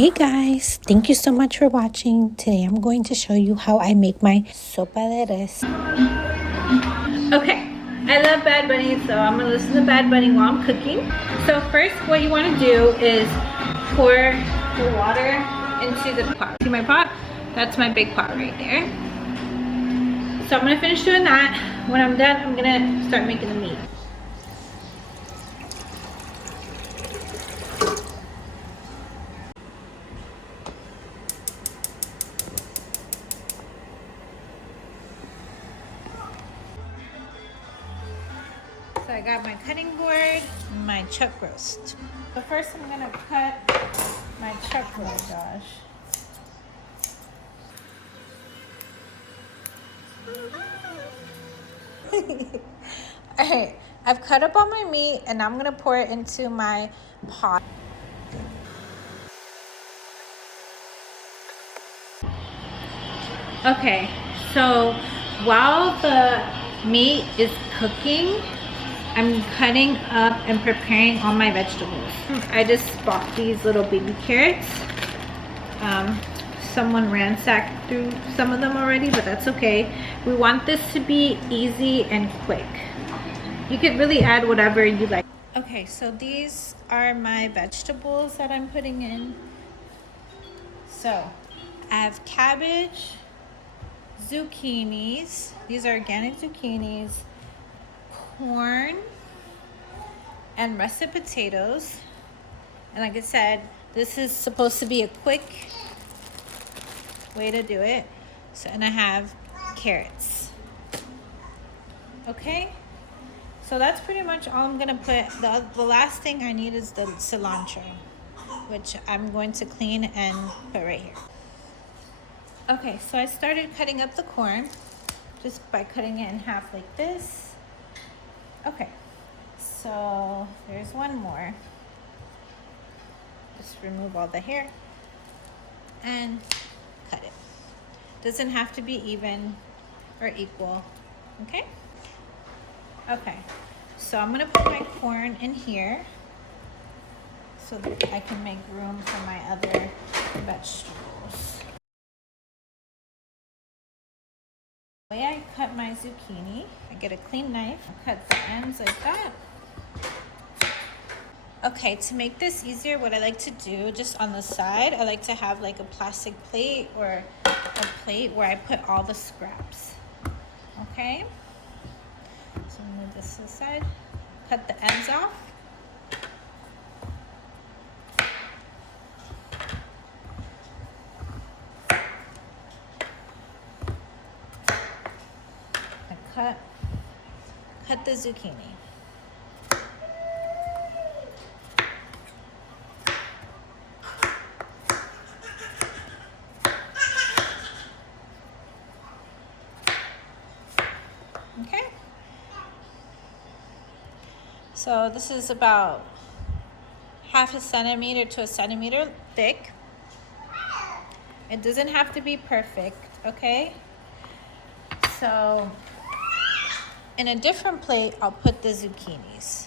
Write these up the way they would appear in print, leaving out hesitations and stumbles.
Hey guys, thank you so much for watching. Today I'm going to show you how I make my sopa de res. Okay, I love Bad Bunny, so I'm gonna listen to Bad Bunny while I'm cooking. So first, what you want to do is pour the water into the pot. See my pot? That's my big pot right there. So I'm gonna finish doing that. When I'm done, I'm gonna start making the meat. So I got my cutting board, my chuck roast. So first I'm gonna cut my chuck roast, Josh. Alright, I've cut up all my meat and I'm gonna pour it into my pot. Okay, so while the meat is cooking, I'm cutting up and preparing all my vegetables. I just bought these little baby carrots. Someone ransacked through some of them already, but that's okay. We want this to be easy and quick. You could really add whatever you like. Okay, so these are my vegetables that I'm putting in. So I have cabbage, zucchinis. These are organic zucchinis, corn, and russet potatoes. And like I said, this is supposed to be a quick way to do it. So, and I have carrots. Okay, so that's pretty much all I'm gonna put. The last thing I need is the cilantro, which I'm going to clean and put right here. Okay, so I started cutting up the corn just by cutting it in half like this. Okay, so there's one more. Just remove all the hair and cut it. Doesn't have to be even or equal, okay? Okay, so I'm gonna put my corn in here so that I can make room for my other vegetables. The way I cut my zucchini, I get a clean knife, cut the ends like that. Okay, to make this easier, what I like to do just on the side, I like to have like a plastic plate or a plate where I put all the scraps. Okay, so move this to the side, cut the ends off. I cut the zucchini. Okay, so this is about half a centimeter to a centimeter thick. It doesn't have to be perfect, okay? So in a different plate, I'll put the zucchinis.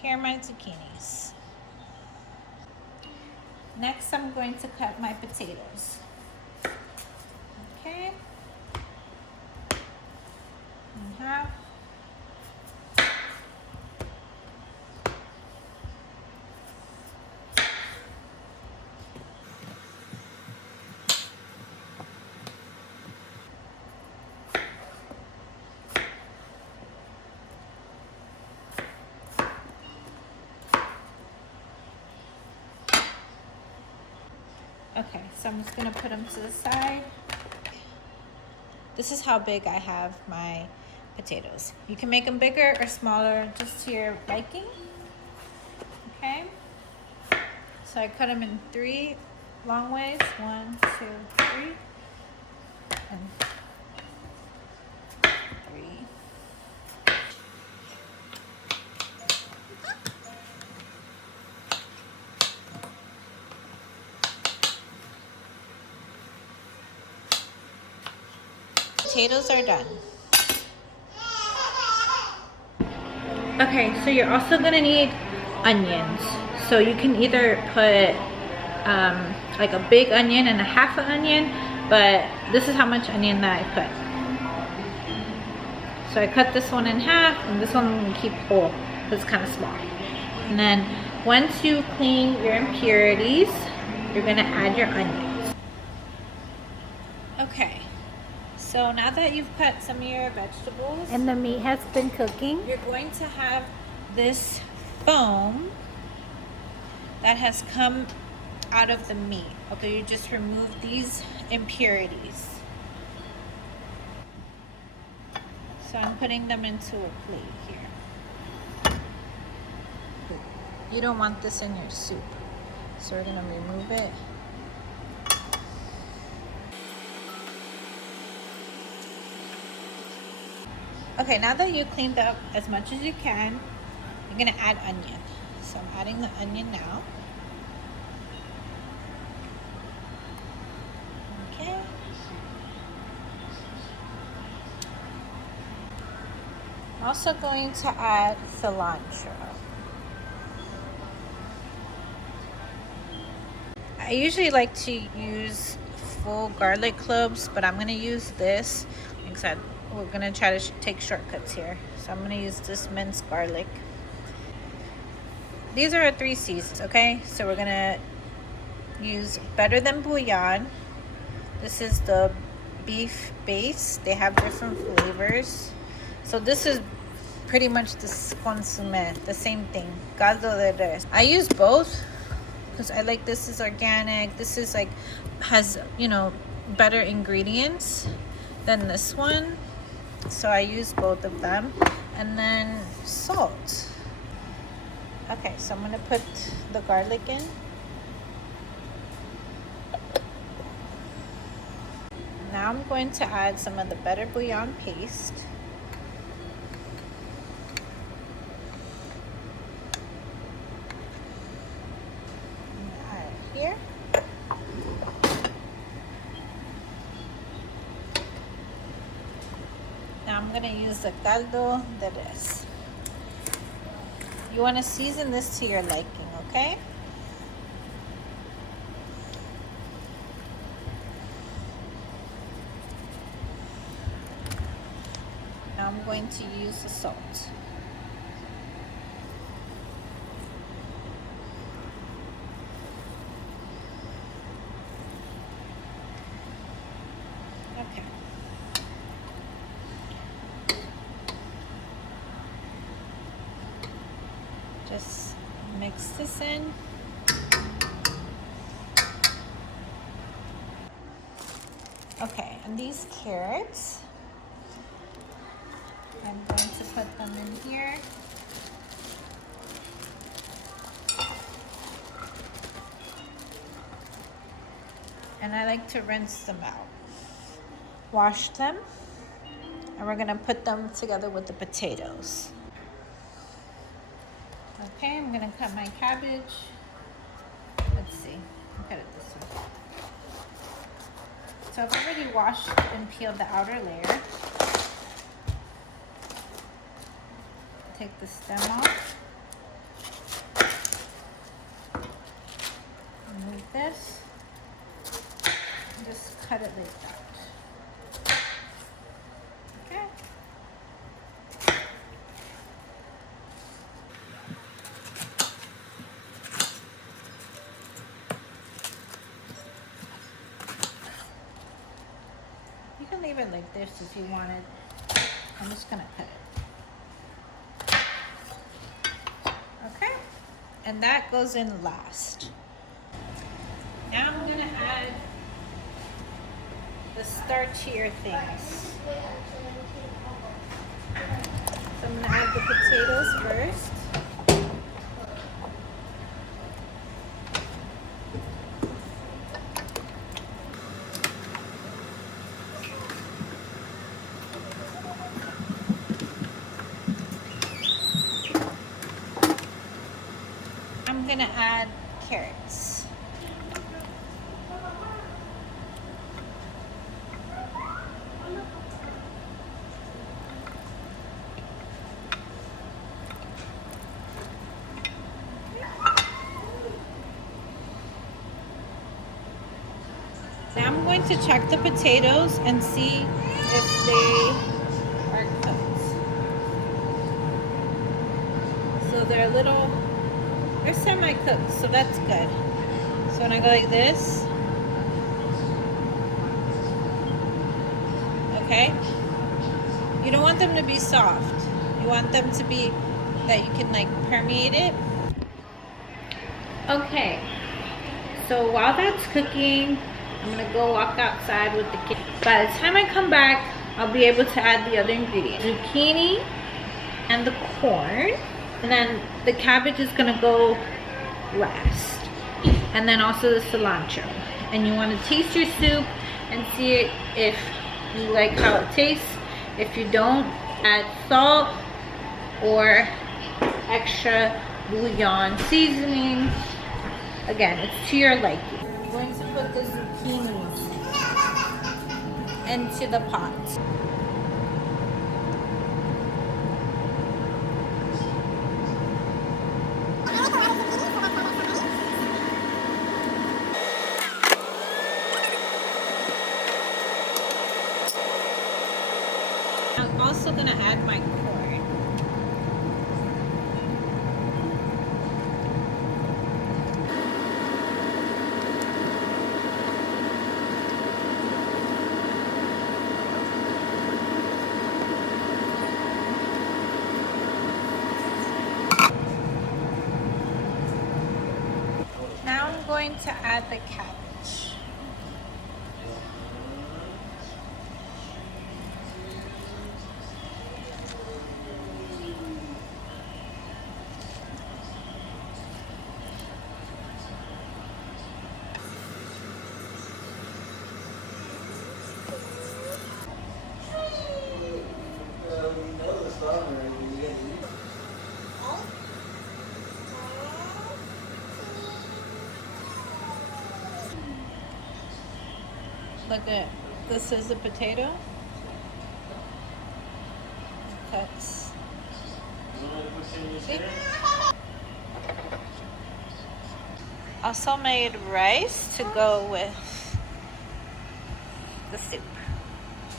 Here are my zucchinis. Next, I'm going to cut my potatoes. Okay. In half. Okay, so I'm just gonna put them to the side. This is how big I have my potatoes. You can make them bigger or smaller, just to your liking. Okay, so I cut them in 3 long ways, 1, 2, 3. and 3. Potatoes are done. Okay, so you're also gonna need onions. So you can either put like a big onion and a half an onion, but this is how much onion that I put. So I cut this one in half, and this one I'm gonna keep whole because it's kind of small. And then once you clean your impurities, you're gonna add your onions. Okay, so now that you've cut some of your vegetables And the meat has been cooking. you're going to have this foam that has come out of the meat. Okay, you just remove these impurities. So I'm putting them into a plate here. You don't want this in your soup, so we're gonna remove it. Okay, now that you cleaned up as much as you can, you're gonna add onion. So I'm adding the onion now. Okay. I'm also going to add cilantro. I usually like to use full garlic cloves, but I'm gonna use this. Like I said, we're gonna try to take shortcuts here. So I'm gonna use this minced garlic. These are 3 seasons, okay? So we're gonna use Better Than Bouillon. This is the beef base. They have different flavors. So this is pretty much the consomme, the same thing. Caldo de Res. I use both because I like this is organic. This is like has, you know, better ingredients than this one. So I use both of them. And then salt. Okay, so I'm gonna put the garlic in. Now I'm going to add some of the Better Bouillon paste. Here. Now I'm gonna use the Caldo de Res. You wanna season this to your liking, okay? Now I'm going to use the salt. Okay. Just mix this in. Okay, and these carrots, I'm going to put them in here. And I like to rinse them out. Wash them, and we're gonna put them together with the potatoes. Okay, I'm gonna cut my cabbage. Let's see, I'll cut it this way. So I've already washed and peeled the outer layer. Take the stem off. Remove this. And just cut it like that. Okay. You can leave it like this if you wanted. I'm just gonna cut it. Okay, and that goes in last. Now I'm gonna add the starchier things. So I'm gonna add the potatoes first. gonna add carrots. Now I'm going to check the potatoes and see if they are cooked. So they're semi-cooked, so that's good. So when I go like this, okay? You don't want them to be soft. You want them to be that you can like permeate it. Okay, so while that's cooking, I'm gonna go walk outside with the kids. By the time I come back, I'll be able to add the other ingredients. Zucchini and the corn. And then the cabbage is gonna go last. And then also the cilantro. And you wanna taste your soup and see if you like how it tastes. If you don't, add salt or extra bouillon seasoning. Again, it's to your liking. I'm going to put the zucchini into the pot. I'm also gonna add my corn. Now I'm going to add the cabbage. Look at this is a potato. Cuts. See? Also made rice to go with the soup.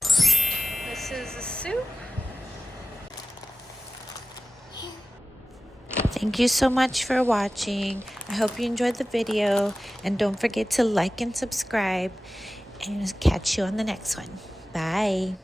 This is the soup. Thank you so much for watching. I hope you enjoyed the video. And don't forget to like and subscribe. And catch you on the next one. Bye.